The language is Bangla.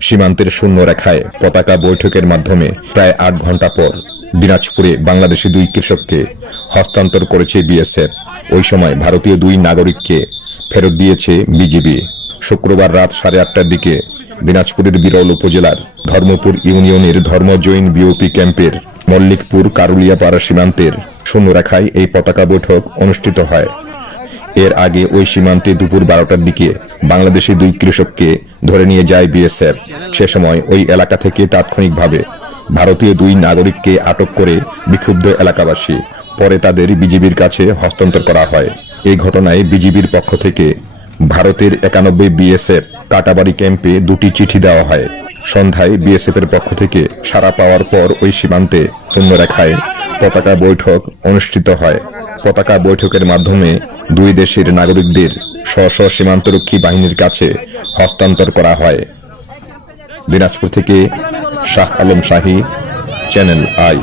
সীমান্তের শূন্য রেখায় পতাকা বৈঠকের মাধ্যমে প্রায় আট ঘণ্টা পর দিনাজপুরে বাংলাদেশি দুই কৃষককে হস্তান্তর করেছে বিএসএফ। ওই সময় ভারতীয় দুই নাগরিককে ফেরত দিয়েছে বিজিবি। শুক্রবার রাত সাড়ে আটটার দিকে দিনাজপুরের বিরল উপজেলার ধর্মপুর ইউনিয়নের ধর্মজৈন বিওপি ক্যাম্পের মল্লিকপুর কারুলিয়াপাড়া সীমান্তের শূন্যরেখায় এই পতাকা বৈঠক অনুষ্ঠিত হয়। এর আগে ওই সীমান্তে দুপুর বারোটার দিকে বাংলাদেশি দুই কৃষককে ধরে নিয়ে যায় বিএসএফ। সে সময় ওই এলাকা থেকে তাৎক্ষণিকভাবে ভারতীয় দুই নাগরিককে আটক করে বিক্ষুব্ধ এলাকাবাসী, পরে তাদের বিজিবির কাছে হস্তান্তর করা হয়। এই ঘটনায় বিজিবির পক্ষ থেকে ভারতের একানব্বই বিএসএফ কাটাবাড়ি ক্যাম্পে দুটি চিঠি দেওয়া হয়। সন্ধ্যায় বিএসএফ এর পক্ষ থেকে সারা পাওয়ার পর ওই সীমান্তে শূন্যরেখায় পতাকা বৈঠক অনুষ্ঠিত হয়। পতাকা বৈঠকের মাধ্যমে দুই দেশের নাগরিকদের স্ব সীমান্তরক্ষী বাহিনীর কাছে হস্তান্তর করা হয়। দিনাজপুর থেকে শাহ আলম শাহী, চ্যানেল আই।